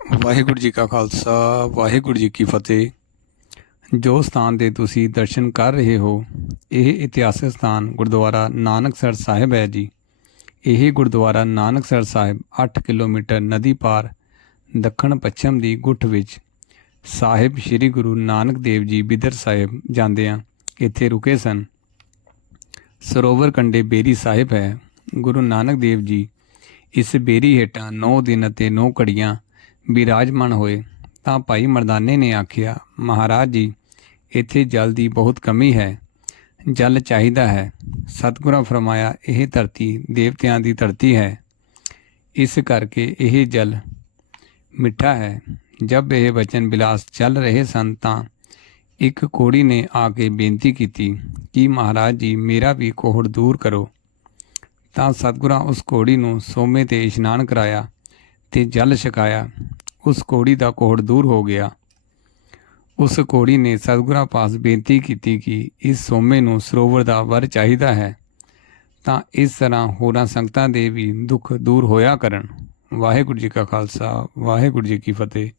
ਵਾਹਿਗੁਰੂ ਜੀ ਕਾ ਖਾਲਸਾ, ਵਾਹਿਗੁਰੂ ਜੀ ਕੀ ਫਤਿਹ। ਜੋ ਸਥਾਨ ਦੇ ਤੁਸੀਂ ਦਰਸ਼ਨ ਕਰ ਰਹੇ ਹੋ, ਇਹ ਇਤਿਹਾਸਕ ਸਥਾਨ ਗੁਰਦੁਆਰਾ ਨਾਨਕਸਰ ਸਾਹਿਬ ਹੈ ਜੀ। ਇਹ ਗੁਰਦੁਆਰਾ ਨਾਨਕਸਰ ਸਾਹਿਬ 8 ਕਿਲੋਮੀਟਰ ਨਦੀ ਪਾਰ, ਦੱਖਣ ਪੱਛਮ ਦੀ ਗੁੱਠ ਵਿੱਚ। ਸਾਹਿਬ ਸ੍ਰੀ ਗੁਰੂ ਨਾਨਕ ਦੇਵ ਜੀ ਬਿਦਰ ਸਾਹਿਬ ਜਾਂਦਿਆਂ ਇੱਥੇ ਰੁਕੇ ਸਨ। ਸਰੋਵਰ ਕੰਡੇ ਬੇਰੀ ਸਾਹਿਬ ਹੈ। ਗੁਰੂ ਨਾਨਕ ਦੇਵ ਜੀ ਇਸ ਬੇਰੀ ਹੇਠਾਂ 9 ਦਿਨ ਅਤੇ 9 ਘੜੀਆਂ ਬਿਰਾਜਮਾਨ ਹੋਏ, ਤਾਂ ਭਾਈ ਮਰਦਾਨੇ ਨੇ ਆਖਿਆ, ਮਹਾਰਾਜ ਜੀ, ਇੱਥੇ ਜਲ ਦੀ ਬਹੁਤ ਕਮੀ ਹੈ, ਜਲ ਚਾਹੀਦਾ ਹੈ। ਸਤਿਗੁਰਾਂ ਫਰਮਾਇਆ, ਇਹ ਧਰਤੀ ਦੇਵਤਿਆਂ ਦੀ ਧਰਤੀ ਹੈ। ਇਸ ਕਰਕੇ ਇਹ ਜਲ ਮਿੱਠਾ ਹੈ। ਜਦ ਇਹ ਵਚਨ ਬਿਲਾਸ ਚੱਲ ਰਹੇ ਸਨ, ਤਾਂ ਇੱਕ ਕੋੜੀ ਨੇ ਆ ਕੇ ਬੇਨਤੀ ਕੀਤੀ, ਕਿ ਮਹਾਰਾਜ ਜੀ, ਮੇਰਾ ਵੀ ਕੋਹੜ ਦੂਰ ਕਰੋ। ਤਾਂ ਸਤਿਗੁਰਾਂ ਉਸ ਕੋੜੀ ਨੂੰ ਸੋਮੇ ਤੇ ਇਸ਼ਨਾਨ ਕਰਾਇਆ ਤੇ ਜਲ ਛਕਾਇਆ। ਉਸ ਕੋੜੀ ਦਾ ਕੋਹੜ ਦੂਰ ਹੋ ਗਿਆ। ਉਸ ਕੋੜੀ ਨੇ ਸਤਿਗੁਰਾਂ ਪਾਸ ਬੇਨਤੀ ਕੀਤੀ ਕਿ ਇਸ ਸੋਮੇ ਨੂੰ ਸਰੋਵਰ ਦਾ ਵਰ ਚਾਹੀਦਾ ਹੈ, ਤਾਂ ਇਸ ਤਰ੍ਹਾਂ ਹੋਰਾਂ ਸੰਗਤਾਂ ਦੇ ਵੀ ਦੁੱਖ ਦੂਰ ਹੋਇਆ ਕਰਨ। ਵਾਹਿਗੁਰੂ ਜੀ ਕਾ ਖਾਲਸਾ, ਵਾਹਿਗੁਰੂ ਜੀ ਕੀ ਫਤਿਹ।